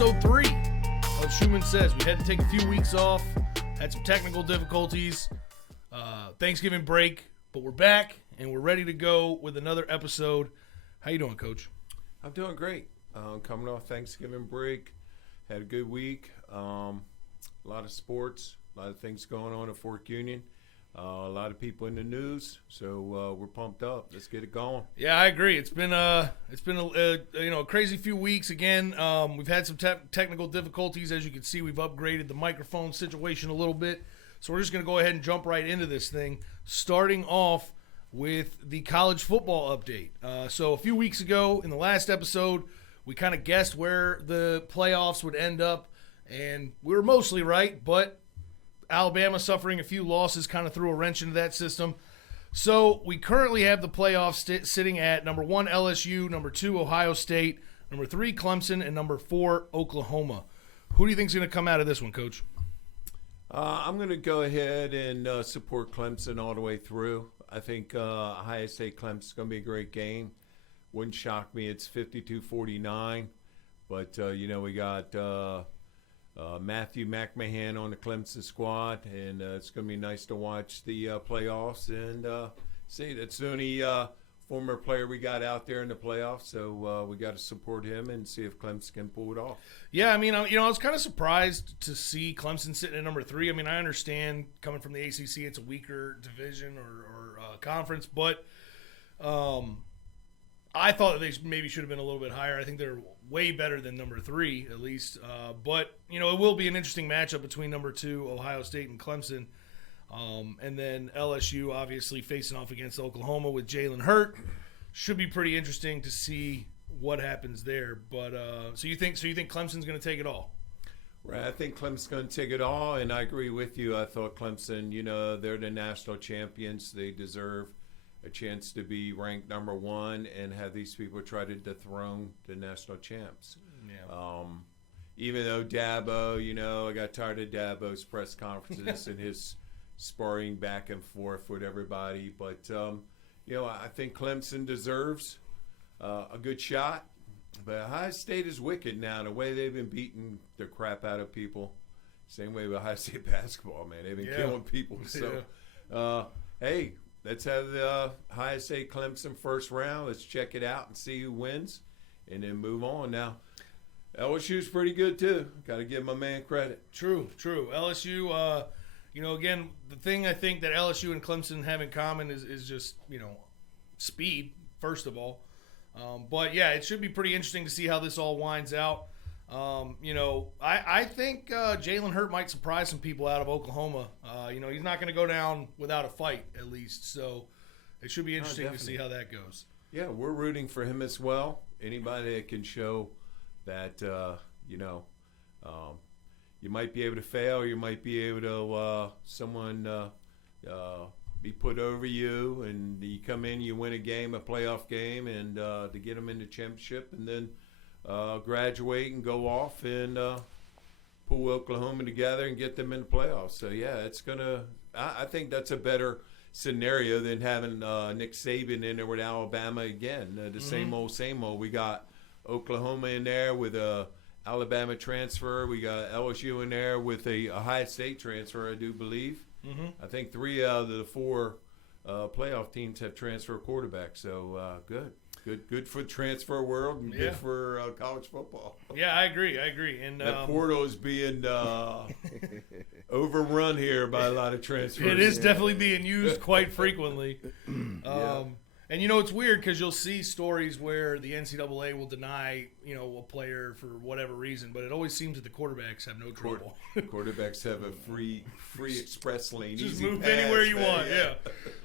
episode 3 of Shuman Says. We had to take a few weeks off, had some technical difficulties, Thanksgiving break, but we're back and we're ready to go with another episode. How you doing, Coach? I'm doing great. Coming off Thanksgiving break, had a good week. A lot of sports, a lot of things going on at Fork Union. A lot of people in the news, so we're pumped up. Let's get it going. Yeah, I agree. It's been a crazy few weeks again. We've had some technical difficulties. As you can see, we've upgraded the microphone situation a little bit. So we're just going to go ahead and jump right into this thing, starting off with the college football update. So a few weeks ago, in the last episode, we kind of guessed where the playoffs would end up, and we were mostly right, but Alabama suffering a few losses kind of threw a wrench into that system. So we currently have the playoffs sitting at number 1, LSU, number 2, Ohio State, number 3, Clemson, and number 4, Oklahoma. Who do you think is going to come out of this one, Coach? I'm going to go ahead and support Clemson all the way through. I think Ohio State Clemson is going to be a great game. Wouldn't shock me. It's 52-49. But, we got Matthew McMahon on the Clemson squad, and it's going to be nice to watch the playoffs and see. That's the only former player we got out there in the playoffs, so we got to support him and see if Clemson can pull it off. Yeah, I mean, I was kind of surprised to see Clemson sitting at number 3. I mean, I understand coming from the ACC, it's a weaker division or conference, but I thought they maybe should have been a little bit higher. I think they're way better than number 3, at least. But, it will be an interesting matchup between number 2, Ohio State, and Clemson. And then LSU, obviously, facing off against Oklahoma with Jalen Hurt. Should be pretty interesting to see what happens there. But so you think Clemson's going to take it all? Right, I think Clemson's going to take it all, and I agree with you. I thought Clemson, they're the national champions. They deserve a chance to be ranked number 1 and have these people try to dethrone the national champs. Yeah. Even though Dabo, I got tired of Dabo's press conferences and his sparring back and forth with everybody. But, I think Clemson deserves a good shot. But Ohio State is wicked now. The way they've been beating the crap out of people. Same way with Ohio State basketball, man. They've been killing people. So, hey, let's have the Ohio State Clemson first round. Let's check it out and see who wins, and then move on. Now, LSU's pretty good too. Got to give my man credit. True. LSU, again, the thing I think that LSU and Clemson have in common is just, speed, first of all. But, yeah, it should be pretty interesting to see how this all winds out. I think Jalen Hurt might surprise some people out of Oklahoma. He's not going to go down without a fight, at least. So it should be interesting to see how that goes. Yeah, we're rooting for him as well. Anybody that can show that, you might be able to fail, you might be able to someone be put over you, and you come in, you win a game, a playoff game, and to get them in the championship, and then graduate and go off and pull Oklahoma together and get them in the playoffs. So, yeah, it's going to – I think that's a better scenario than having Nick Saban in there with Alabama again. The same old. We got Oklahoma in there with a Alabama transfer. We got LSU in there with a Ohio State transfer, I do believe. Mm-hmm. I think 3 out of the 4 playoff teams have transfer quarterbacks. So, good. Good for the transfer world and good for college football. Yeah, I agree. And that portal is being overrun here by a lot of transfers. It is definitely being used quite frequently. And it's weird because you'll see stories where the NCAA will deny a player for whatever reason, but it always seems that the quarterbacks have no trouble. Quarterbacks have a free express lane. Just easy move pass, anywhere you man. want. Yeah.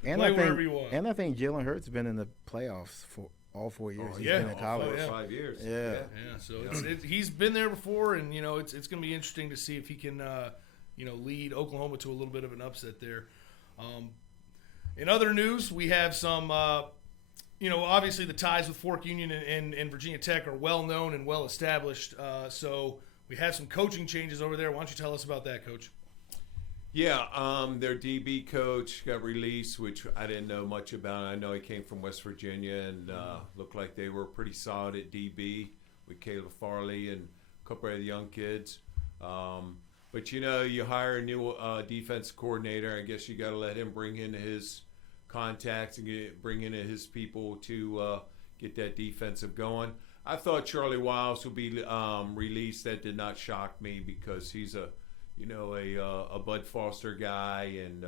And Play wherever you want. And I think Jalen Hurts been in the playoffs for all 4 years. He's been in college. 5 years. Yeah. So he's been there before, and it's going to be interesting to see if he can lead Oklahoma to a little bit of an upset there. In other news, we have some obviously the ties with Fork Union and Virginia Tech are well known and well established. So we have some coaching changes over there. Why don't you tell us about that, Coach? Yeah, their DB coach got released, which I didn't know much about. I know he came from West Virginia and looked like they were pretty solid at DB with Caleb Farley and couple of the young kids. But, you hire a new defense coordinator. I guess you got to let him bring in his contacts and bring in his people to get that defensive going. I thought Charlie Wiles would be released. That did not shock me because he's a Bud Foster guy and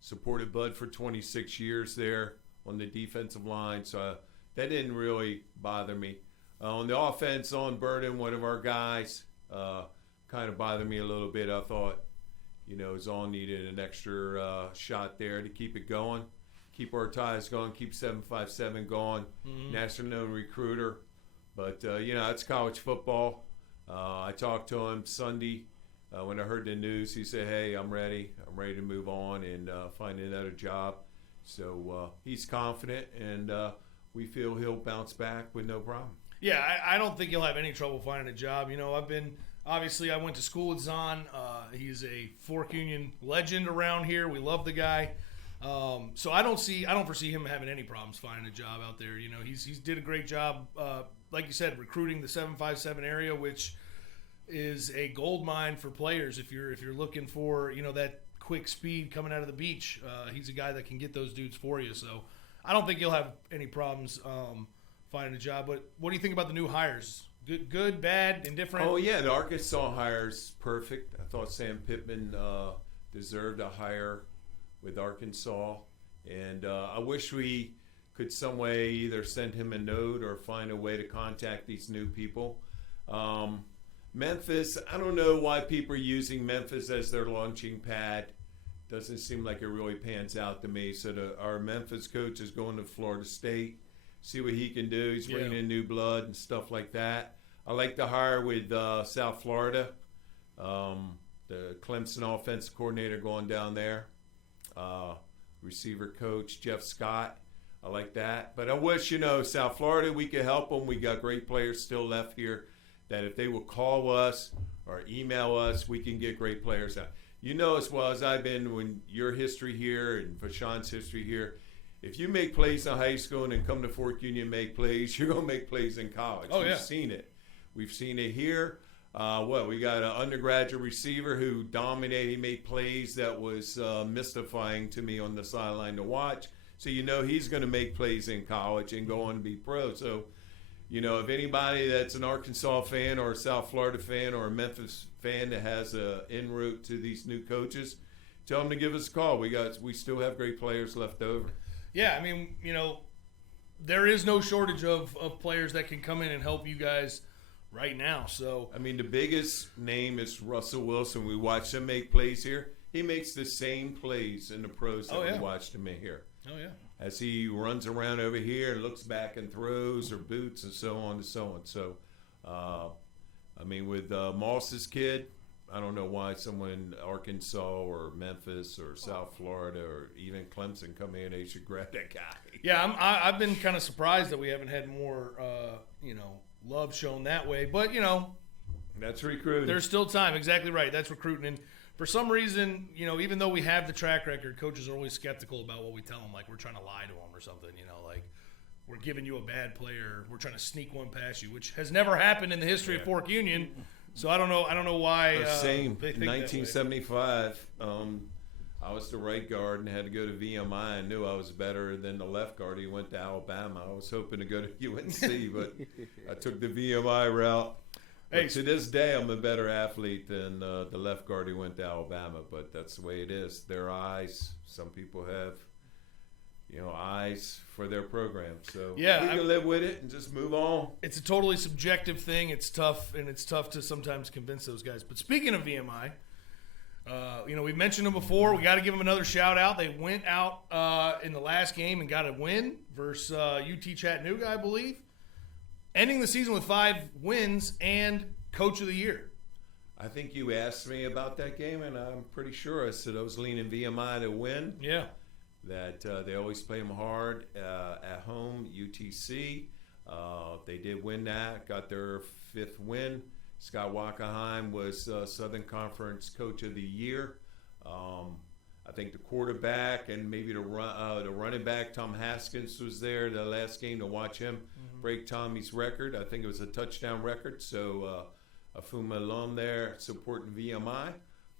supported Bud for 26 years there on the defensive line. So that didn't really bother me. On the offense, on Burden, one of our guys, kind of bothered me a little bit. I thought, Zon needed an extra shot there to keep it going, keep our ties going, keep 757 going. National known recruiter. But, it's college football. I talked to him Sunday when I heard the news. He said, hey, I'm ready. I'm ready to move on and find another job. So he's confident, and we feel he'll bounce back with no problem. Yeah, I don't think he'll have any trouble finding a job. I went to school with Zahn. He's a Fork Union legend around here. We love the guy. So I don't foresee him having any problems finding a job out there. He's did a great job, like you said, recruiting the 757 area, which is a gold mine for players. If you're looking for that quick speed coming out of the beach, he's a guy that can get those dudes for you. So I don't think you'll have any problems finding a job. But what do you think about the new hires? Good, bad, indifferent? Oh yeah, the Arkansas hire's perfect. I thought Sam Pittman deserved a hire with Arkansas, and I wish we could some way either send him a note or find a way to contact these new people. Memphis, I don't know why people are using Memphis as their launching pad. Doesn't seem like it really pans out to me. So our Memphis coach is going to Florida State, see what he can do. He's bringing in new blood and stuff like that. I like the hire with South Florida, the Clemson offensive coordinator going down there. Receiver coach Jeff Scott. I like that. But I wish, South Florida, we could help them. We got great players still left here that if they will call us or email us, we can get great players out. As well as I've been when your history here and Fashawn's history here, if you make plays in high school and then come to Fork Union and make plays, you're going to make plays in college. We've seen it. We've seen it here. We got an undergraduate receiver who dominated. He made plays that was mystifying to me on the sideline to watch. So he's going to make plays in college and go on to be pro. So, if anybody that's an Arkansas fan or a South Florida fan or a Memphis fan that has a en route to these new coaches, tell them to give us a call. We still have great players left over. Yeah, there is no shortage of players that can come in and help you guys right now. So the biggest name is Russell Wilson. We watch him make plays here. He makes the same plays in the pros that we watched him in here. Oh yeah. As he runs around over here and looks back and throws or boots and so on and so on. So, with Moss's kid, I don't know why someone in Arkansas or Memphis or South Florida or even Clemson come in. They should grab that guy. Yeah, I've been kind of surprised that we haven't had more, love shown that way. But, that's recruiting. There's still time. Exactly right. That's recruiting. And for some reason, even though we have the track record, coaches are always skeptical about what we tell them. Like we're trying to lie to them or something, like we're giving you a bad player. We're trying to sneak one past you, which has never happened in the history of Fork Union. So I don't know why. Same. 1975, I was the right guard and had to go to VMI. I knew I was better than the left guard. He went to Alabama. I was hoping to go to UNC, but I took the VMI route. But to this day, I'm a better athlete than the left guard who went to Alabama. But that's the way it is. Their eyes. Some people have, eyes for their program. So we can live with it and just move on. It's a totally subjective thing. It's tough, and it's tough to sometimes convince those guys. But speaking of VMI, we mentioned them before. We got to give them another shout out. They went out in the last game and got a win versus UT Chattanooga, I believe, ending the season with 5 wins and Coach of the Year. I think you asked me about that game, and I'm pretty sure I said I was leaning VMI to win. Yeah. That they always play them hard at home, UTC. They did win that, got their 5th win. Scott Wackerheim was Southern Conference Coach of the Year. I think the quarterback and maybe the running back, Tom Haskins, was there the last game to watch him break Tommy's record. I think it was a touchdown record. So a FUMA alum there supporting VMI.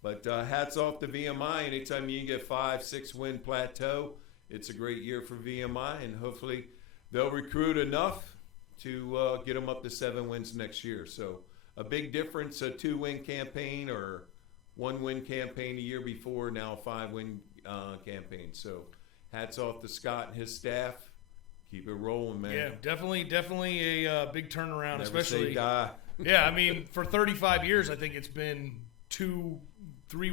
But hats off to VMI. Anytime you can get 5-6 win plateau, it's a great year for VMI, and hopefully they'll recruit enough to get them up to 7 wins next year. So a big difference, a 2-win campaign or 1-win campaign a year before, now a 5-win campaign. So hats off to Scott and his staff. Keep it rolling, man. Yeah, definitely a big turnaround, Never especially. say die. Yeah, I mean, for 35 years, I think it's been 2-3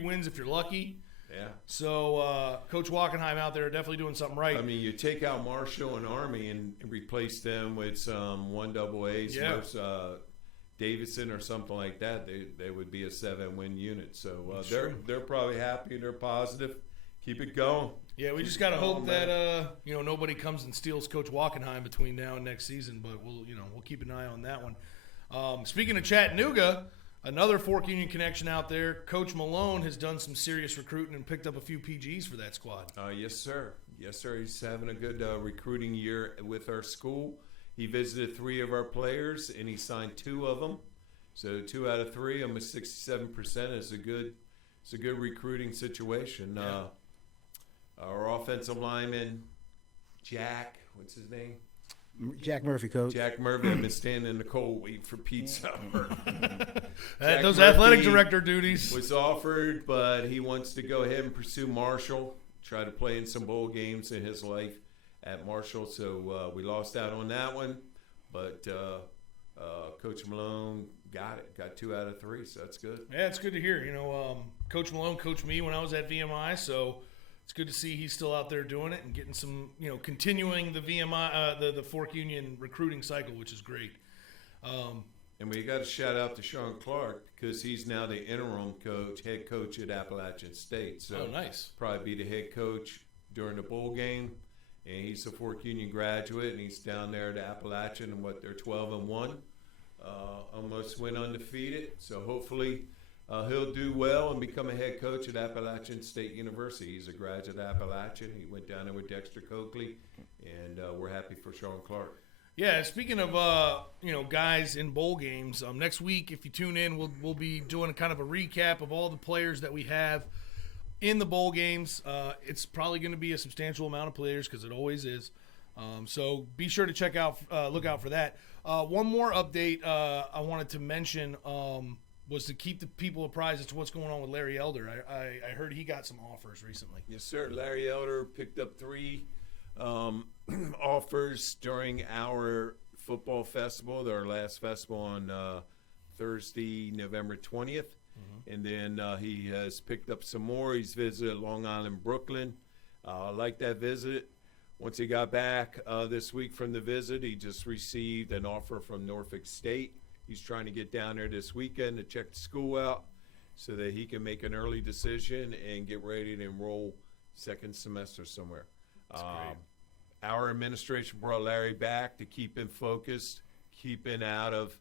wins if you're lucky. Yeah. So Coach Wackenheim out there definitely doing something right. I mean, you take out Marshall and Army and replace them with some 1AA, Yeah. Davidson or something like that. They would be a 7-win unit. So Sure. they're probably happy. They're positive. Keep it going. Yeah, we just got to hope that nobody comes and steals Coach Wackenheim between now and next season. But we'll keep an eye on that one. Speaking of Chattanooga, another Fork Union connection out there. Coach Malone has done some serious recruiting and picked up a few PGs for that squad. Yes, sir. Yes, sir. He's having a good recruiting year with our school. He visited 3 of our players, and he signed 2 of them. So 2 out of 3, almost 67% is a good recruiting situation. Yeah. Our offensive lineman, Jack, what's his name? Jack Murphy, coach. Jack Murphy. I've been standing in the cold waiting for pizza. Those Murphy athletic director duties. was offered, but he wants to go ahead and pursue Marshall, try to play in some bowl games in his life at Marshall. So we lost out on that one, but Coach Malone got 2 out of 3, so that's good. Yeah, it's good to hear. Coach Malone coached me when I was at VMI, so it's good to see he's still out there doing it and getting some, continuing the VMI, the Fork Union recruiting cycle, which is great. And we got to shout out to Sean Clark because he's now the interim head coach at Appalachian State. So nice. Probably be the head coach during the bowl game. And he's a Fork Union graduate, and he's down there at Appalachian, and they're 12-1. Almost went undefeated. So hopefully he'll do well and become a head coach at Appalachian State University. He's a graduate at Appalachian. He went down there with Dexter Coakley, and we're happy for Sean Clark. Yeah, speaking of guys in bowl games, next week if you tune in, we'll be doing kind of a recap of all the players that we have in the bowl games. It's probably going to be a substantial amount of players because it always is. So be sure to look out for that. One more update I wanted to mention was to keep the people apprised as to what's going on with Larry Elder. I heard he got some offers recently. Yes, sir. Larry Elder picked up 3 offers during our football festival, our last festival on Thursday, November 20th. Mm-hmm. And then he has picked up some more. He's visited Long Island, Brooklyn. Like that visit. Once he got back this week from the visit, he just received an offer from Norfolk State. He's trying to get down there this weekend to check the school out so that he can make an early decision and get ready to enroll second semester somewhere. Our administration brought Larry back to keep him focused, keeping out of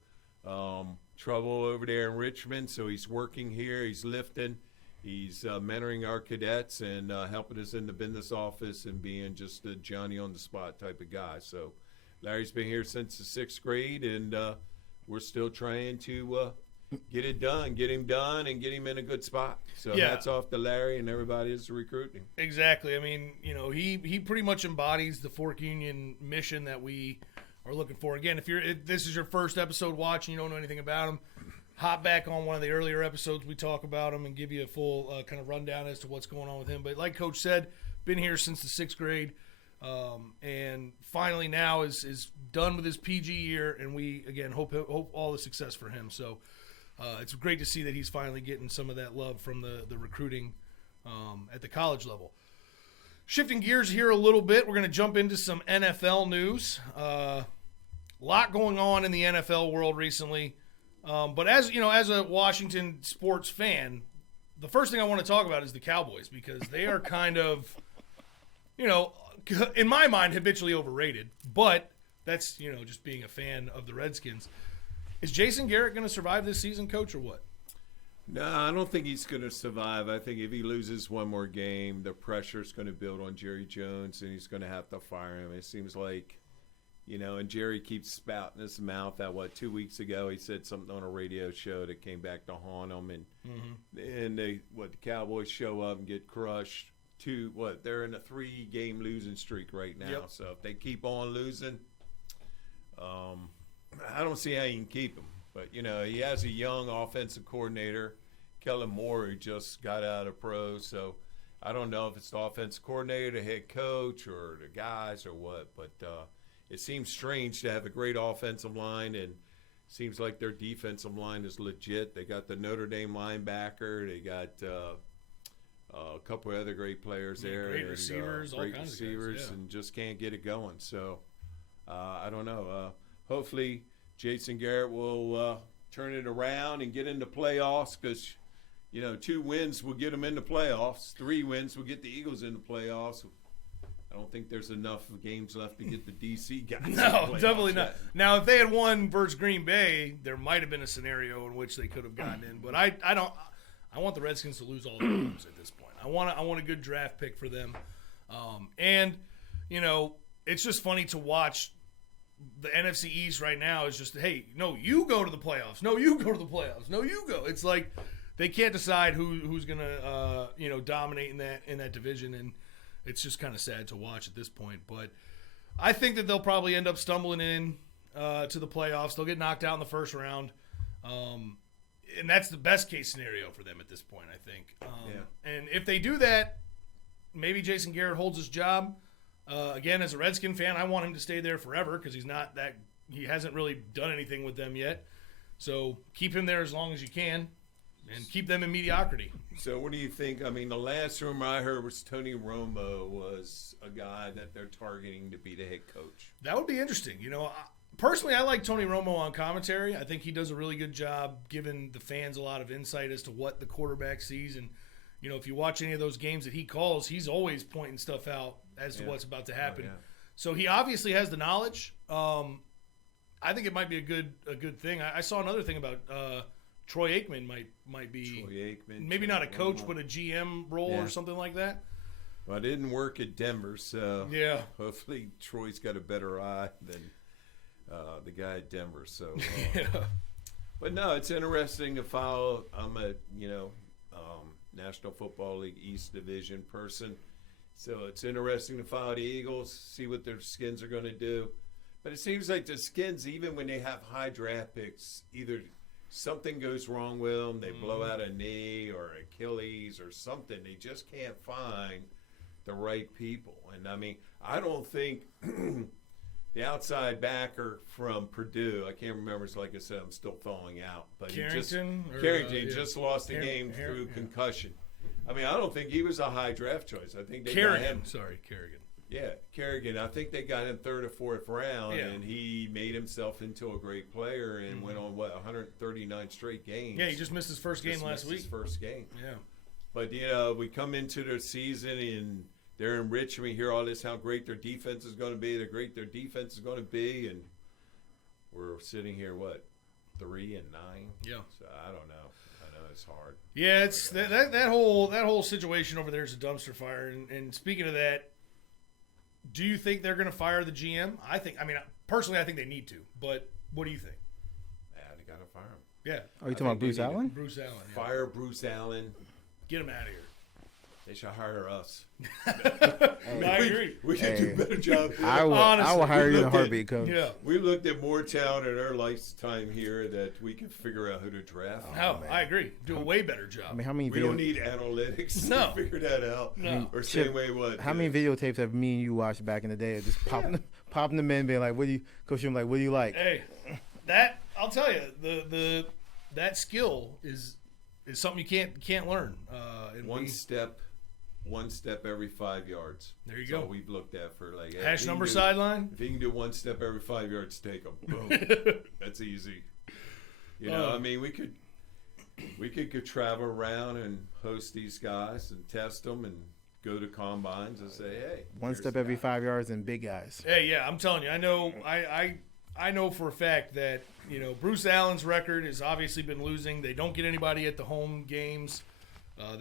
trouble over there in Richmond. So he's working here. He's lifting. He's mentoring our cadets and helping us in the business office and being just a Johnny-on-the-spot type of guy. So Larry's been here since the 6th grade, and we're still trying to get him done, and get him in a good spot. So hats off to Larry and everybody that's recruiting. Exactly. I mean, he pretty much embodies the Fork Union mission that we are looking for. Again, if this is your first episode watching, you don't know anything about him, hop back on one of the earlier episodes. We talk about him and give you a full kind of rundown as to what's going on with him. But like Coach said, been here since the 6th grade. And finally now is done with his PG year, and we again hope all the success for him. So it's great to see that he's finally getting some of that love from the recruiting at the college level. Shifting gears here a little bit, we're going to jump into some NFL news. A lot going on in the NFL world recently, but as a Washington sports fan, the first thing I want to talk about is the Cowboys, because they are kind of, in my mind, habitually overrated, but that's, just being a fan of the Redskins. Is Jason Garrett going to survive this season, Coach, or what? No, I don't think he's going to survive. I think if he loses one more game, the pressure's going to build on Jerry Jones, and he's going to have to fire him. It seems like, and Jerry keeps spouting his mouth out. 2 weeks ago he said something on a radio show that came back to haunt him, and the Cowboys show up and get crushed. They're in a 3-game losing streak right now. Yep. So if they keep on losing, I don't see how you can keep him. But he has a young offensive coordinator, Kellen Moore, who just got out of pros. So I don't know if it's the offensive coordinator, the head coach, or the guys, or what. But it seems strange to have a great offensive line, and seems like their defensive line is legit. They got the Notre Dame linebacker. They got a couple of other great players there. Great receivers, all kinds of guys, and just can't get it going. So I don't know. Hopefully Jason Garrett will turn it around and get into playoffs, because 2 wins will get them into playoffs. 3 wins will get the Eagles into playoffs. I don't think there's enough games left to get the DC guys. No, definitely not. Now, if they had won versus Green Bay, there might have been a scenario in which they could have gotten in. But I don't. I want the Redskins to lose all their games at this point. I want a good draft pick for them. And it's just funny to watch. The NFC East right now is just, hey, no, you go to the playoffs. No, you go to the playoffs. No, you go. It's like they can't decide who's gonna dominate in that division, and it's just kind of sad to watch at this point. But I think that they'll probably end up stumbling in to the playoffs. They'll get knocked out in the first round, and that's the best case scenario for them at this point, I think. And if they do that, maybe Jason Garrett holds his job. Again, as a Redskin fan, I want him to stay there forever, because he hasn't really done anything with them yet. So keep him there as long as you can, and keep them in mediocrity. So what do you think? I mean, the last rumor I heard was Tony Romo was a guy that they're targeting to be the head coach. That would be interesting. Personally, I like Tony Romo on commentary. I think he does a really good job giving the fans a lot of insight as to what the quarterback sees. And, if you watch any of those games that he calls, he's always pointing stuff out as to what's about to happen. Oh, yeah. So he obviously has the knowledge. I think it might be a good thing. I saw another thing about Troy Aikman might be Troy Aikman, maybe not a coach, but a GM role or something like that. Well, it didn't work at Denver, so hopefully Troy's got a better eye than the guy at Denver. So, but no, it's interesting to follow. I'm a National Football League East Division person. So it's interesting to follow the Eagles, see what their Skins are going to do. But it seems like the Skins, even when they have high draft picks, either something goes wrong with them, they blow out a knee or Achilles or something. They just can't find the right people. And, I mean, I don't think the outside backer from Purdue, I can't remember, so like I said, I'm still falling out. But Carrington just lost the game through concussion. I mean, I don't think he was a high draft choice. I think they got him. Kerrigan. Yeah, Kerrigan. I think they got him 3rd or 4th round, and he made himself into a great player and went on, 139 straight games. Yeah, he just missed his first game last week. His first game. Yeah. But, we come into the season and they're in Richmond. We hear all this, how great their defense is going to be, and we're sitting here, 3-9? Yeah. So I don't know. I know it's hard. Yeah, it's that whole situation over there is a dumpster fire. And speaking of that, do you think they're going to fire the GM? Personally, I think they need to. But what do you think? Yeah, they got to fire him. Yeah. Are you talking about Bruce Allen? Bruce Allen. Yeah. Fire Bruce Allen. Get him out of here. They should hire us. I agree. We can do a better job. I will hire you in a heartbeat, coach. Yeah. We looked at more talent in our lifetime here that we can figure out who to draft. I agree. Do a way better job. I mean, how many? We don't need analytics to figure that out. No. Or same way what? How many videotapes have me and you watched back in the day of just popping them in, being like, "What do you, Coach? I'm like, what do you like?" Hey, I'll tell you, that skill is something you can't learn. One step every 5 yards. There you That's go. all we've looked at for hash number sideline. If you can do one step every 5 yards, take them. Boom. That's easy. I mean, we could go travel around and host these guys and test them and go to combines and say, hey. One step every 5 yards and big guys. Hey, yeah, I'm telling you, I know for a fact that Bruce Allen's record has obviously been losing. They don't get anybody at the home games.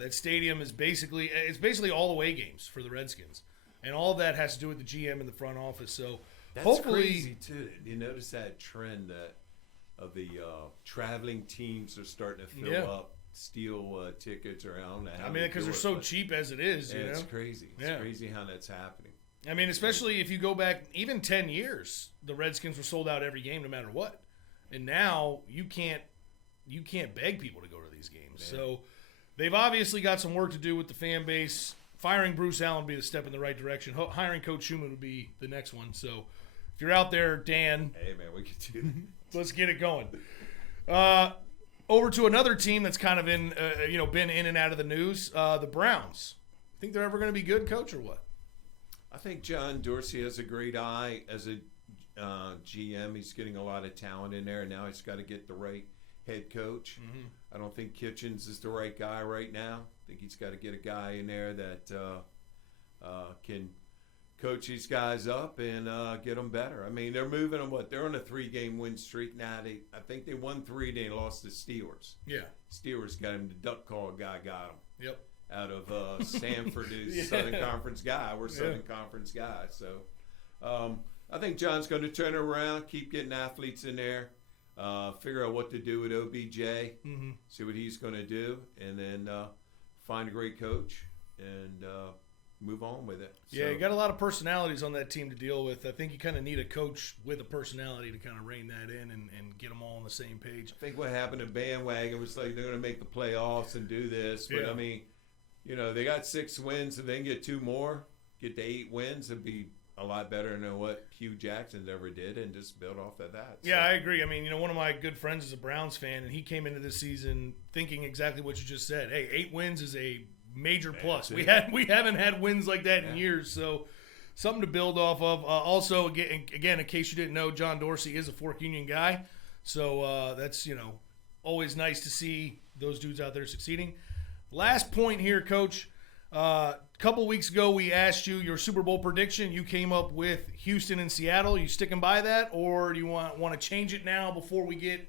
That stadium is basically all away games for the Redskins, and all of that has to do with the GM and the front office. So That's hopefully crazy too. You notice that trend that of the traveling teams are starting to fill up, steal tickets around. I mean, because they're so cheap as it is. You know, it's crazy. It's crazy how that's happening. I mean, especially if you go back even 10 years, the Redskins were sold out every game, no matter what. And now you can't beg people to go to these games. Man. So they've obviously got some work to do with the fan base. Firing Bruce Allen would be the step in the right direction. Hiring Coach Shuman would be the next one. So if you're out there, Dan, hey man, we could do that. let's get it going. Over to another team that's kind of been in and out of the news, the Browns. Think they're ever going to be good, Coach, or what? I think John Dorsey has a great eye as a GM. He's getting a lot of talent in there, and now he's got to get the right head coach. Mm-hmm. I don't think Kitchens is the right guy right now. I think he's got to get a guy in there that can coach these guys up and get them better. I mean, they're moving them. They're on a 3-game win streak now. I think they won 3. They lost to Steelers. Yeah, Steelers got him. The duck call guy got him. Yep. Out of Stanford, who's Southern Conference guy. We're Southern Conference guys. So I think John's going to turn it around, keep getting athletes in there, figure out what to do with OBJ, see what he's going to do, and then find a great coach and move on with it. Yeah, you got a lot of personalities on that team to deal with. I think you kind of need a coach with a personality to kind of rein that in and get them all on the same page. I think what happened to Bandwagon was like they're going to make the playoffs and do this, but I mean, you know, they got 6 wins. If they can get 2 more, get to 8 wins, it'd be a lot better than what Hugh Jackson ever did and just build off of that. Yeah, I agree. I mean, you know, one of my good friends is a Browns fan, and he came into this season thinking exactly what you just said. Hey, 8 wins is a major plus. We haven't had wins like that in years, so something to build off of. Also, again, in case you didn't know, John Dorsey is a Fork Union guy, so that's, you know, always nice to see those dudes out there succeeding. Last point here, Coach. A couple weeks ago, we asked you your Super Bowl prediction. You came up with Houston and Seattle. You sticking by that, or do you want to change it now before we get,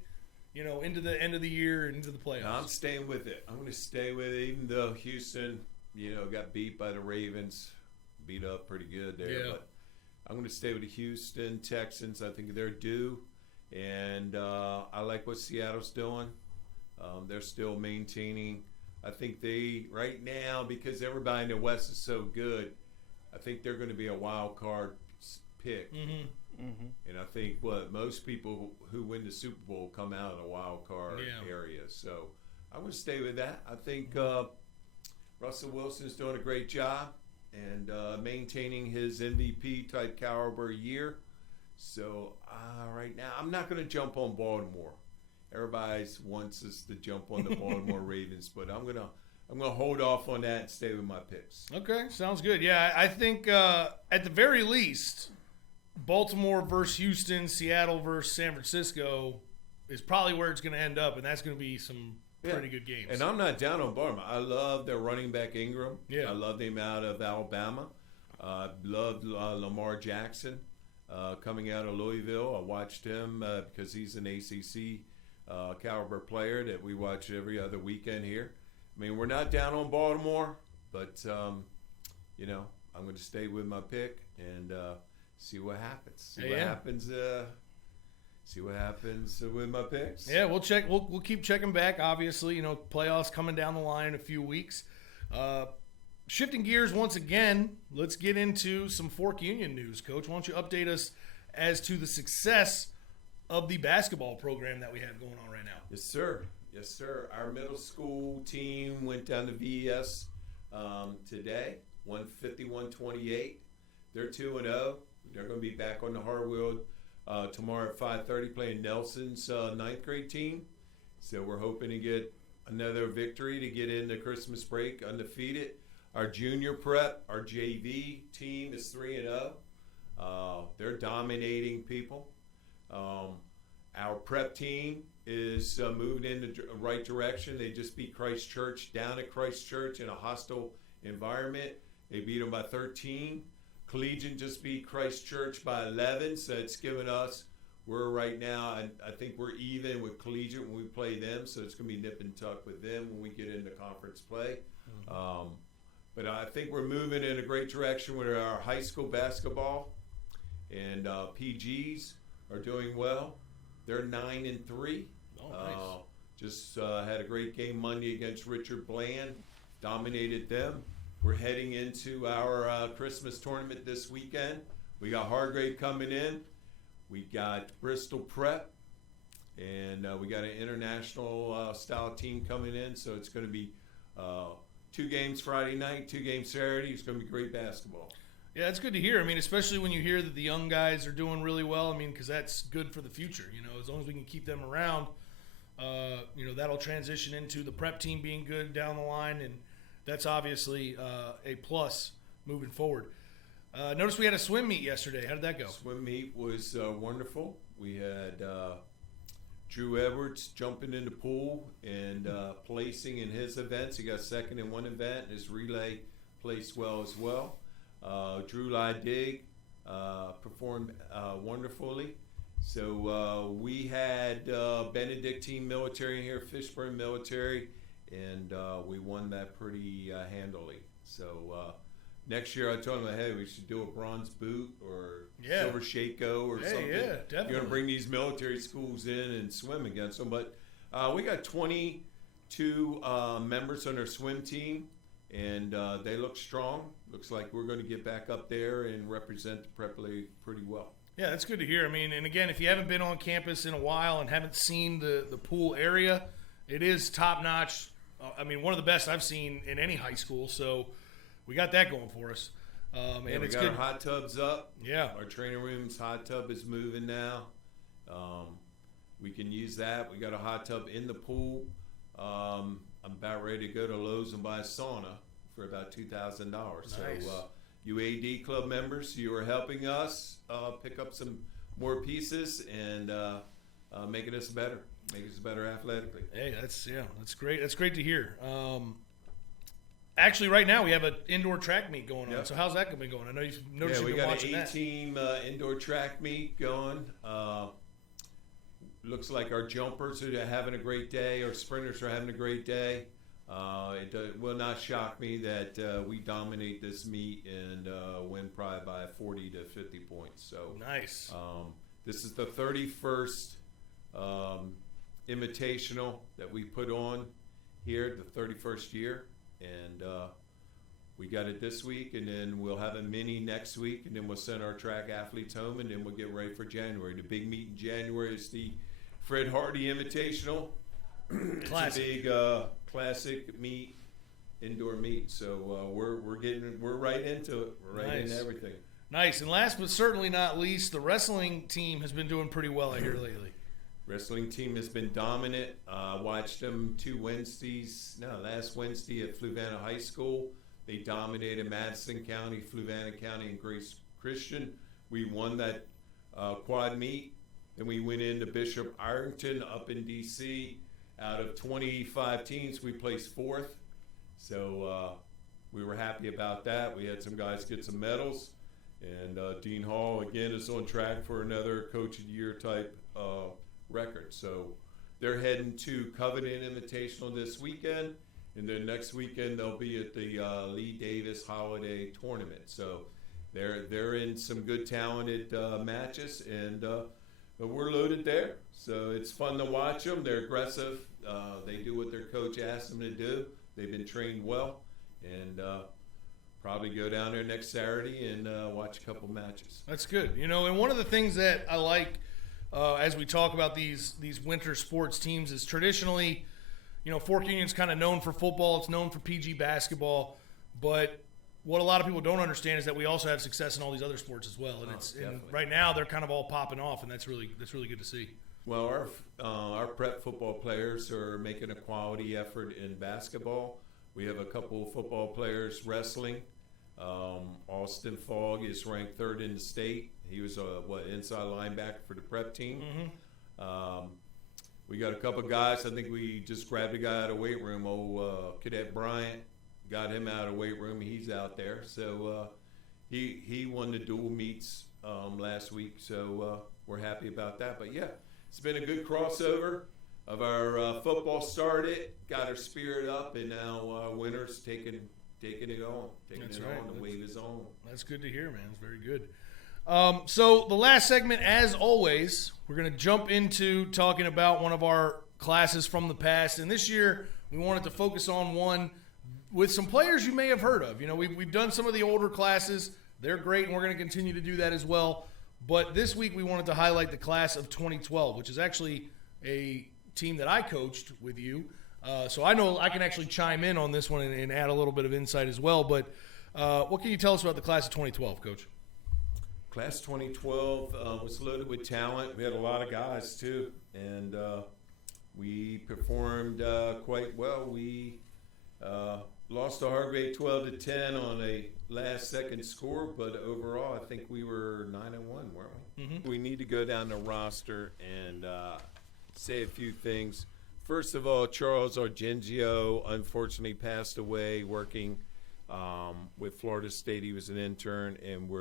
you know, into the end of the year and into the playoffs? No, I'm staying with it. I'm going to stay with it, even though Houston, you know, got beat by the Ravens, beat up pretty good there. Yeah. But I'm going to stay with the Houston Texans. I think they're due, and I like what Seattle's doing. They're still maintaining. I think they, right now, because everybody in the West is so good, I think they're going to be a wild card pick. And I think most people who win the Super Bowl come out of the wild card area. So I'm going to stay with that. I think Russell Wilson's doing a great job and maintaining his MVP type caliber year. So right now, I'm not going to jump on Baltimore. Everybody wants us to jump on the Baltimore Ravens, but I'm gonna hold off on that and stay with my picks. Okay, sounds good. Yeah, I think at the very least, Baltimore versus Houston, Seattle versus San Francisco is probably where it's going to end up, and that's going to be some pretty good games. And I'm not down on Baltimore. I love their running back Ingram. Yeah, I love him out of Alabama. I loved Lamar Jackson coming out of Louisville. I watched him because he's an ACC caliber player that we watch every other weekend here. I mean, we're not down on Baltimore, but you know, I'm going to stay with my pick and see what happens. See what happens with my picks. Yeah, we'll check. We'll keep checking back. Obviously, you know, playoffs coming down the line in a few weeks. Shifting gears once again, let's get into some Fork Union news. Coach, why don't you update us as to the success of the basketball program that we have going on right now? Yes, sir. Yes, sir. Our middle school team went down to VES today, 151-28. They're 2-0. They're going to be back on the hardwood tomorrow at 5:30 playing Nelson's 9th grade team. So we're hoping to get another victory to get into Christmas break undefeated. Our junior prep, our JV team is 3-0. They're dominating people. Our prep team is moving in the right direction. They just beat Christ Church down at Christ Church in a hostile environment. They beat them by 13. Collegiate just beat Christ Church by 11, so it's given us, we're right now, I think we're even with Collegiate when we play them, so it's going to be nip and tuck with them when we get into conference play. But I think we're moving in a great direction with our high school basketball. And PGs are doing well. They're 9-3. Oh, nice. Just had a great game Monday against Richard Bland. Dominated them. We're heading into our Christmas tournament this weekend. We got Hargrave coming in. We got Bristol Prep. And we got an international style team coming in. So it's going to be 2 games Friday night, 2 games Saturday. It's going to be great basketball. Yeah, it's good to hear. I mean, especially when you hear that the young guys are doing really well. I mean, because that's good for the future. You know, as long as we can keep them around, you know, that'll transition into the prep team being good down the line, and that's obviously a plus moving forward. Notice we had a swim meet yesterday. How did that go? Swim meet was wonderful. We had Drew Edwards jumping in the pool and placing in his events. He got second in one event. His relay placed well as well. Drew Lydig performed wonderfully. So we had Benedictine Military here, Fishburne Military, and we won that pretty handily. So next year I told him, hey, we should do a bronze boot or silver shako or something. Yeah, definitely. You're going to bring these military schools in and swim against them. But we got 22 members on our swim team. And they look strong. Looks like we're going to get back up there and represent the prep league pretty well. Yeah, that's good to hear. I mean, and again, if you haven't been on campus in a while and haven't seen the pool area, it is top-notch. I mean, one of the best I've seen in any high school. So we got that going for us. And we it's got good. our hot tubs up. Yeah. Our training room's hot tub is moving now. We can use that. We got a hot tub in the pool. I'm about ready to go to Lowe's and buy a sauna for about $2,000. Nice. So you AD club members, you are helping us pick up some more pieces and making us better, making us better athletically. Hey, that's great. That's great to hear. Actually, right now we have an indoor track meet going on. Yep. So how's that going to be going? I know you've noticed we you've been got watching an that. 8-team indoor track meet going. Looks like our jumpers are having a great day. Our sprinters are having a great day. It will not shock me that we dominate this meet and win probably by 40 to 50 points. So nice. This is the 31st invitational that we put on here, the 31st year, and we got it this week, and then we'll have a mini next week, and then we'll send our track athletes home, and then we'll get ready for January. The big meet in January is the Fred Hardy Invitational. It's a big classic meet, indoor meet. So we're right into it. We're right into everything. Nice. And last but certainly not least, the wrestling team has been doing pretty well I hear lately. Wrestling team has been dominant. Watched them last Wednesday at Fluvanna High School. They dominated Madison County, Fluvanna County, and Grace Christian. We won that quad meet. Then we went into Bishop Ironton up in D.C. Out of 25 teams, we placed 4th. So we were happy about that. We had some guys get some medals. And Dean Hall, again, is on track for another Coach of the Year type record. So they're heading to Covenant Invitational this weekend. And then next weekend, they'll be at the Lee Davis Holiday Tournament. So they're in some good, talented matches. And but we're loaded there. So it's fun to watch them. They're aggressive. They do what their coach asks them to do. They've been trained well. And probably go down there next Saturday and watch a couple matches. That's good. You know, and one of the things that I like as we talk about these winter sports teams is traditionally, you know, Fork Union's kind of known for football. It's known for PG basketball. But what a lot of people don't understand is that we also have success in all these other sports as well. And and right now they're kind of all popping off, and that's really good to see. Well, our prep football players are making a quality effort in basketball. We have a couple of football players wrestling. Austin Fogg is ranked 3rd in the state. He was inside linebacker for the prep team. Mm-hmm. We got a couple of guys. I think we just grabbed a guy out of weight room. Cadet Bryant, got him out of weight room. He's out there. So he won the dual meets last week. So we're happy about that. But yeah, it's been a good crossover. Of our football started, got our spirit up, and now winners taking it on. The wave is on. That's good to hear, man. It's very good. So the last segment, as always, we're going to jump into talking about one of our classes from the past. And this year, we wanted to focus on one with some players you may have heard of. You know, we've done some of the older classes. They're great, and we're going to continue to do that as well. But this week, we wanted to highlight the class of 2012, which is actually a team that I coached with you. So I know I can actually chime in on this one and add a little bit of insight as well. But what can you tell us about the class of 2012, Coach? Class 2012 was loaded with talent. We had a lot of guys, too. And we performed quite well. We lost to Hargrave 12-10 on a last-second score, but overall, I think we were 9-1, weren't we? We need to go down the roster and say a few things. First of all, Charles Argenzio unfortunately passed away working with Florida State. He was an intern, and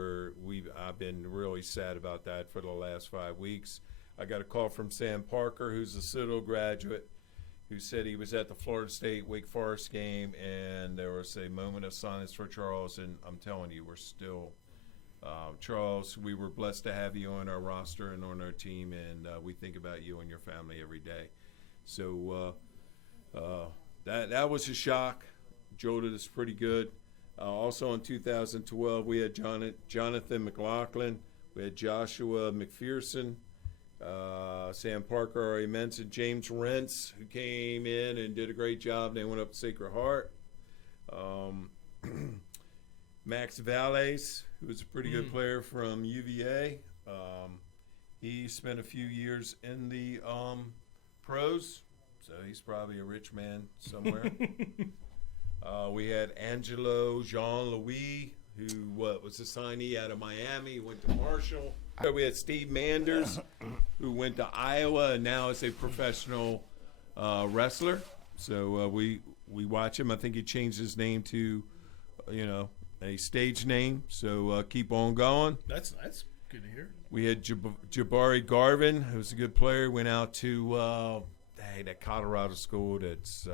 I've been really sad about that for the last 5 weeks. I got a call from Sam Parker, who's a Citadel graduate, who said he was at the Florida State-Wake Forest game, and there was a moment of silence for Charles, and I'm telling you, we're still Charles, we were blessed to have you on our roster and on our team, and we think about you and your family every day. So that was a shock. Jolted us pretty good. Also in 2012, we had Jonathan McLaughlin. We had Joshua McPherson. Sam Parker already mentioned James Rentz, who came in and did a great job. They went up to Sacred Heart. Max Valles, who was a pretty good player from UVA. He spent a few years in the pros, so he's probably a rich man somewhere. We had Angelo Jean-Louis, who was a signee out of Miami, went to Marshall. We had Steve Manders, who went to Iowa and now is a professional wrestler. So we watch him. I think he changed his name to, a stage name. So keep on going. That's good to hear. We had Jabari Garvin, who's a good player. Went out to that Colorado school that's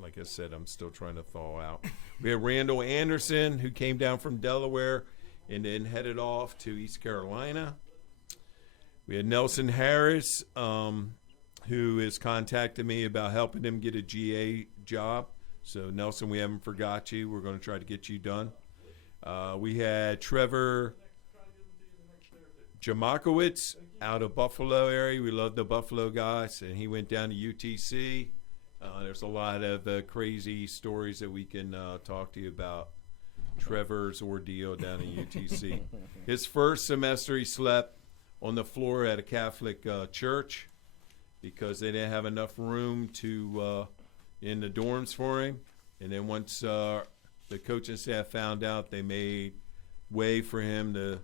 like I said, I'm still trying to thaw out. We had Randall Anderson, who came down from Delaware and then headed off to East Carolina. We had Nelson Harris, who has contacted me about helping him get a GA job. So, Nelson, we haven't forgot you. We're going to try to get you done. We had Trevor Jamakowicz out of Buffalo area. We love the Buffalo guys, and he went down to UTC. There's a lot of crazy stories that we can talk to you about Trevor's ordeal down at UTC. His first semester he slept on the floor at a Catholic church because they didn't have enough room in the dorms for him. And then once the coaching staff found out, they made way for him to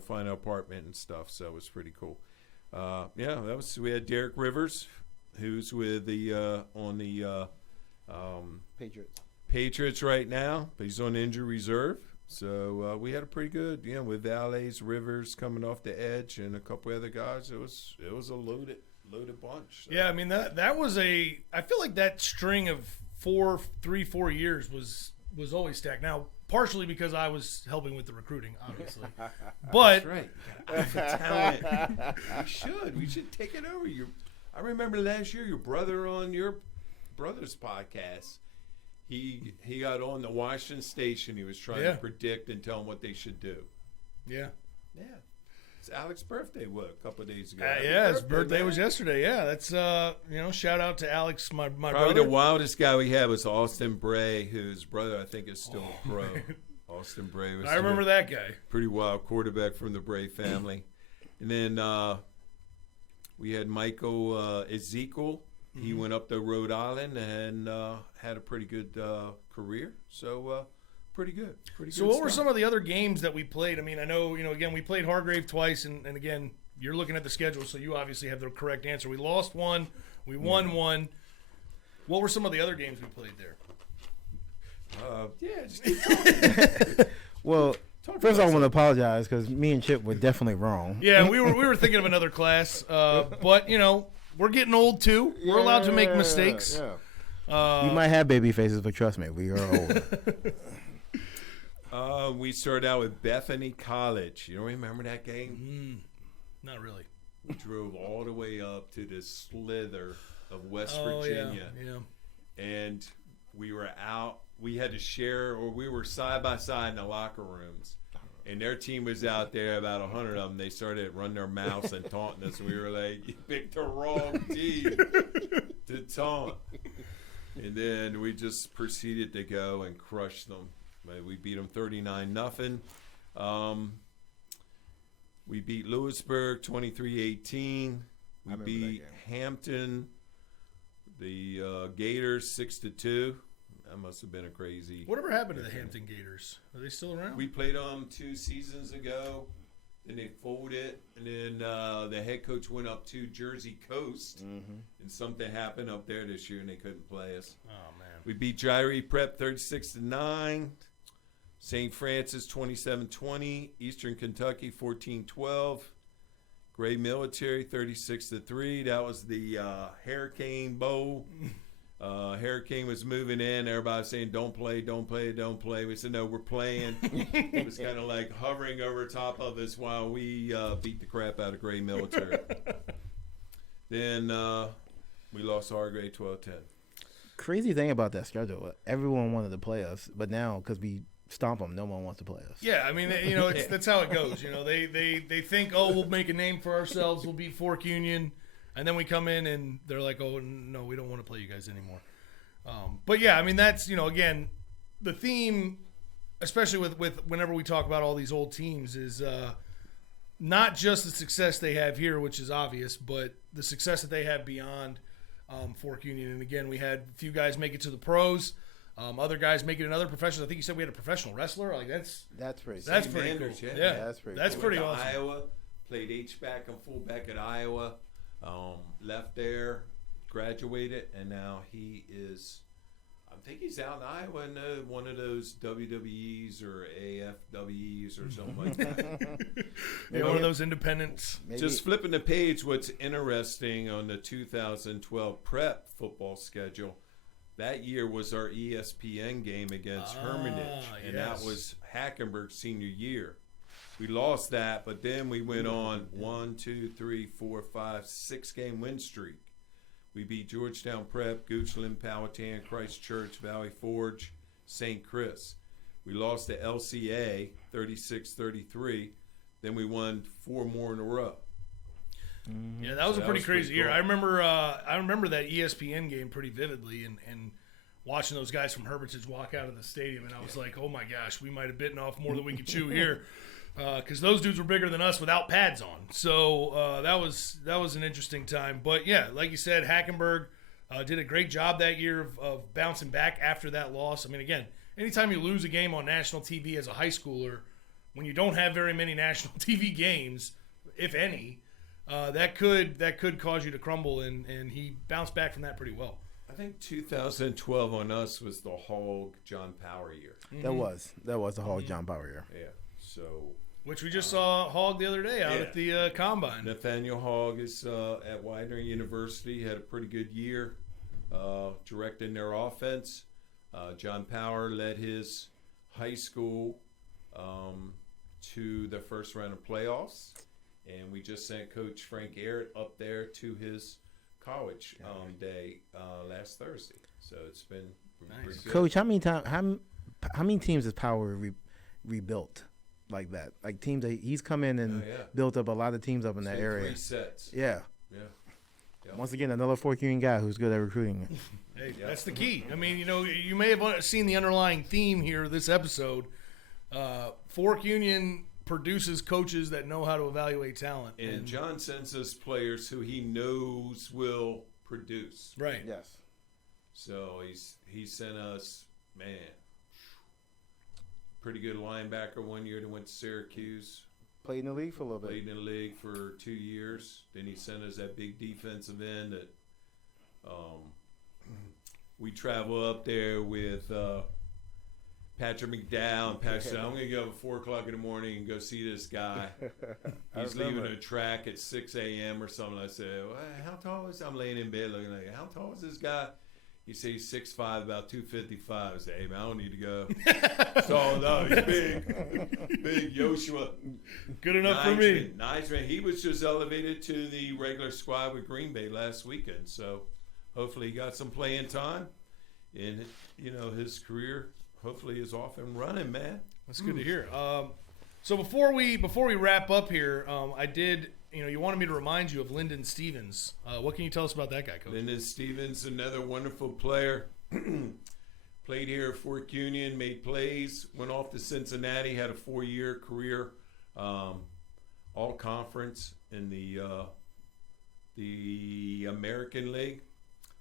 find an apartment and stuff. So it was pretty cool. We had Derek Rivers, who's with on the Patriots right now, but he's on injury reserve. So we had a pretty good, with Valles, Rivers coming off the edge, and a couple other guys. It was a loaded bunch. So. Yeah, I mean that was I feel like that string of 4 years was always stacked. Now, partially because I was helping with the recruiting, obviously. But That's right. For talent. We should take it over. I remember last year your brother on your brother's podcast. He got on the Washington station. He was trying to predict and tell them what they should do. Yeah. Yeah. It's Alex's birthday, a couple of days ago? His birthday was yesterday. Yeah, that's shout out to Alex, my Probably brother. the wildest guy we had was Austin Bray, whose brother I think is still a pro. Austin Bray was I remember that guy. pretty wild quarterback from the Bray family. And then we had Michael Ezekiel. He went up to Rhode Island and had a pretty good career. So pretty good. So what were some of the other games that we played? I mean, I know, again, we played Hargrave twice, and again, you're looking at the schedule, so you obviously have the correct answer. We lost one. We won one. What were some of the other games we played there? Just keep talking. Well, first I want to apologize because me and Chip were definitely wrong. Yeah, we were thinking of another class, but we're getting old too. We're allowed to make mistakes. Yeah. You might have baby faces, but trust me, we are old. We started out with Bethany College. You don't remember that game? Not really. We drove all the way up to this slither of West Virginia. Yeah. And we were out. We had to share, or we were side by side in the locker rooms. And their team was out there, about 100 of them. They started running their mouths and taunting us. We were like, you picked the wrong team to taunt. And then we just proceeded to go and crush them. We beat them 39-0. We beat Lewisburg 23-18. We beat Hampton, the Gators 6-2. That must have been a crazy. Whatever happened to the Hampton Gators? Are they still around? We played them 2 seasons ago. Then they folded, and then the head coach went up to Jersey Coast, and something happened up there this year, and they couldn't play us. Oh man! We beat Jyree Prep 36-9, St. Francis 27-20, Eastern Kentucky 14-12, Gray Military 36-3. That was the Hurricane Bowl. Hurricane was moving in. Everybody was saying, don't play, don't play, don't play. We said, no, we're playing. It was kind of like hovering over top of us while we beat the crap out of Gray Military. Then we lost Hargrave 12-10. Crazy thing about that schedule, everyone wanted to play us, but now because we stomp them, no one wants to play us. Yeah, I mean, that's how it goes. They think, oh, we'll make a name for ourselves. We'll beat Fork Union. And then we come in and they're like, oh, no, we don't want to play you guys anymore. But, yeah, I mean, that's, again, the theme, especially with whenever we talk about all these old teams, is not just the success they have here, which is obvious, but the success that they have beyond Fork Union. And, again, we had a few guys make it to the pros, other guys make it in other professions. I think you said we had a professional wrestler. Like that's pretty. That's Cool. pretty Manders, cool. yeah. That's pretty. That's cool. pretty Went to awesome. Iowa, played H-back and fullback at Iowa. Left there, graduated, and now he is, I think he's out in Iowa in one of those WWEs or AFWEs or something like that. Yeah, one of those independents. Maybe. Just flipping the page, what's interesting on the 2012 prep football schedule, that year was our ESPN game against Hermitage, and yes. that was Hackenberg's senior year. We lost that, but then we went on 6-game win streak. We beat Georgetown Prep, Goochland, Powhatan, Christchurch, Valley Forge, St. Chris. We lost to LCA 36-33. Then we won 4 more in a row. Yeah, that was a pretty crazy year. cool. I remember that ESPN game pretty vividly, and watching those guys from Hermitage walk out of the stadium, and I was like, oh my gosh, we might have bitten off more than we could chew here. Because those dudes were bigger than us without pads on, so that was an interesting time. But yeah, like you said, Hackenberg did a great job that year of bouncing back after that loss. I mean, again, anytime you lose a game on national TV as a high schooler, when you don't have very many national TV games, if any, that could cause you to crumble. And he bounced back from that pretty well. I think 2012 on us was the Hog John Power year. That was the whole John Power year. Yeah, so. Which we just saw Hogg the other day out at the Combine. Nathaniel Hogg is at Widener University. Had a pretty good year directing their offense. John Power led his high school to the first round of playoffs. And we just sent Coach Frank Arrett up there to his college day last Thursday. So it's been pretty good. Coach, how many teams has Power rebuilt? Like that, like teams that he's come in and built up a lot of teams up in that area. 3 sets. Yeah. Yeah. Once again, another Fork Union guy who's good at recruiting. Hey, that's the key. I mean, you may have seen the underlying theme here this episode. Fork Union produces coaches that know how to evaluate talent. And John sends us players who he knows will produce. Right. Yes. So he sent us, pretty good linebacker one year that went to Syracuse. Played in the league for a little bit. Played in the league for 2 years. Then he sent us that big defensive end that we travel up there with Patrick McDowell. And Patrick said, I'm going to go up at 4 o'clock in the morning and go see this guy. He's leaving a track at 6 a.m. or something. I said, well, how tall is he? I'm laying in bed looking like, how tall is this guy? He said he's 6'5", about 255. I said, hey, man, I don't need to go. So, no, he's big. Big Joshua. Good enough for me. Nice, man. He was just elevated to the regular squad with Green Bay last weekend. So, hopefully he got some playing time. And, his career hopefully is off and running, man. That's good to hear. So before we wrap up here, I did, you wanted me to remind you of Linden Stephens. What can you tell us about that guy, Coach? Linden Stephens, another wonderful player. Played here at Fort Union, made plays, went off to Cincinnati, had a 4-year career, all conference in the American League,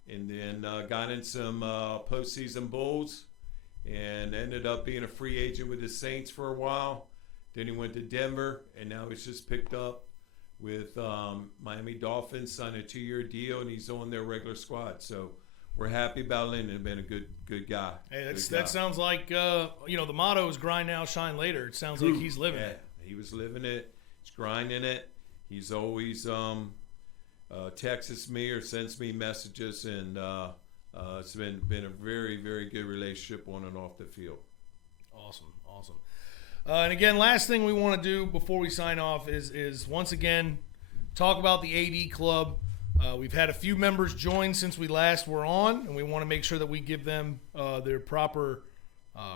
and then got in some postseason bowls, and ended up being a free agent with the Saints for a while. Then he went to Denver, and now he's just picked up with Miami Dolphins, signed a 2-year deal, and he's on their regular squad. So we're happy about Linden, been a good guy. Hey, that sounds like, the motto is grind now, shine later. It sounds like he's living it. He was living it. He's grinding it. He's always texts me or sends me messages, and it's been a very, very good relationship on and off the field. Awesome. And again, last thing we want to do before we sign off is once again talk about the AD Club. We've had a few members join since we last were on, and we want to make sure that we give them their proper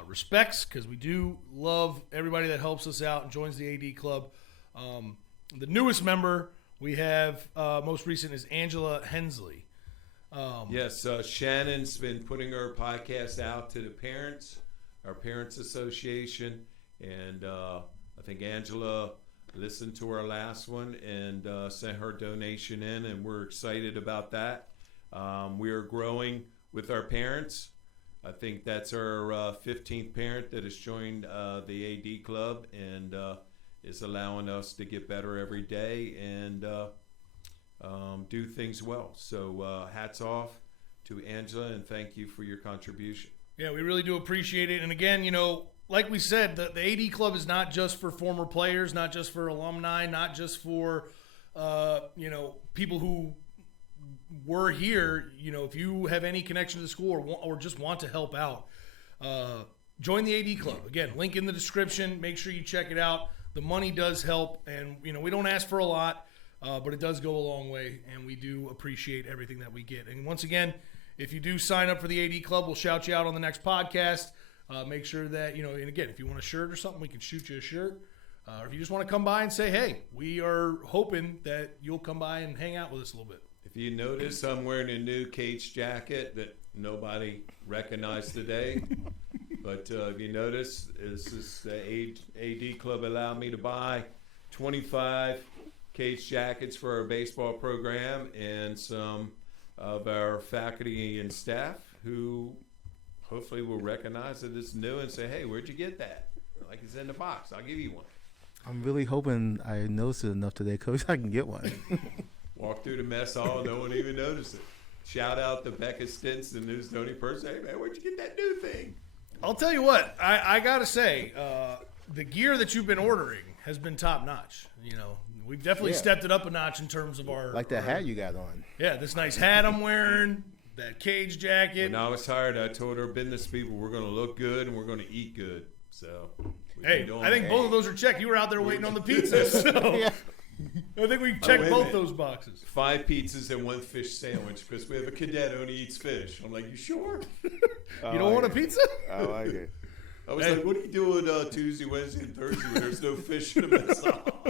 respects, because we do love everybody that helps us out and joins the AD Club. The newest member we have, most recent, is Angela Hensley. Yes, Shannon's been putting her podcast out to the parents, our Parents Association, and I think Angela listened to our last one and sent her donation in, and we're excited about that. We are growing with our parents. I think that's our 15th parent that has joined the AD Club, and is allowing us to get better every day and do things well. So hats off to Angela, and thank you for your contribution. Yeah, we really do appreciate it. And again, like we said, the AD Club is not just for former players, not just for alumni, not just for people who were here. If you have any connection to the school or just want to help out, join the AD Club. Again, link in the description. Make sure you check it out. The money does help, and we don't ask for a lot, but it does go a long way, and we do appreciate everything that we get. And once again, if you do sign up for the AD Club, we'll shout you out on the next podcast. Make sure that, and again, if you want a shirt or something, we can shoot you a shirt. Or if you just want to come by and say, hey, we are hoping that you'll come by and hang out with us a little bit. If you notice, I'm wearing a new Cage jacket that nobody recognized today. But if you notice, this is the AD Club allowed me to buy 25 Cage jackets for our baseball program, and some of our faculty and staff who hopefully will recognize that it's new and say, hey, where'd you get that? Like, it's in the box. I'll give you one. I'm really hoping I noticed it enough today, Coach, I can get one. Walk through the mess hall, no one even noticed it. Shout out to Becca Stinson, who's the only person. Hey, man, where'd you get that new thing? I'll tell you what, I got to say, the gear that you've been ordering has been top notch. We've definitely stepped it up a notch in terms of our... Like that hat you got on. Yeah, this nice hat I'm wearing, that Cage jacket. When I was hired, I told our business people we're going to look good and we're going to eat good. So, hey, I think both of those are checked. You were out there waiting on the pizzas. So Yeah. I think we checked both those boxes. 5 pizzas and 1 fish sandwich, because we have a cadet who only eats fish. I'm like, you sure? You don't want a pizza? I like it. I was like, what are you doing Tuesday, Wednesday, and Thursday when there's no fish in the mess hall?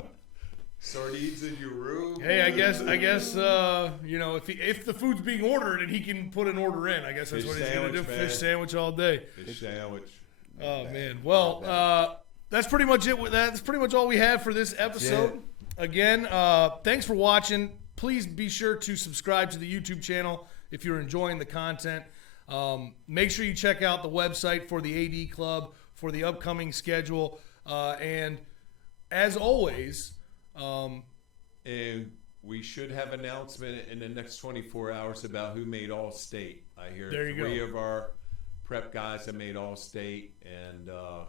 Sardines in your room? Hey, I guess if the food's being ordered and he can put an order in, I guess that's what he's going to do. Man. Fish sandwich all day. Fish sandwich. Oh, man. Well, that's pretty much it. That's pretty much all we have for this episode. Again, thanks for watching. Please be sure to subscribe to the YouTube channel if you're enjoying the content. Make sure you check out the website for the AD Club for the upcoming schedule. And as always... and we should have an announcement in the next 24 hours about who made All-State. I hear 3 of our prep guys that made All-State, and a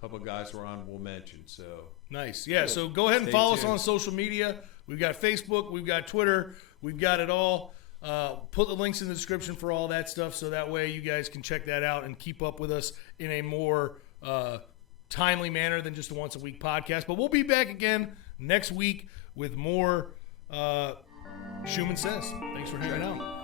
couple of guys were honorable mention. So nice. Yeah, so go ahead and follow us on social media. We've got Facebook, we've got Twitter, we've got it all. Put the links in the description for all that stuff, so that way you guys can check that out and keep up with us in a more timely manner than just a once-a-week podcast. But we'll be back again next week with more Shuman Says. Thanks for hanging out.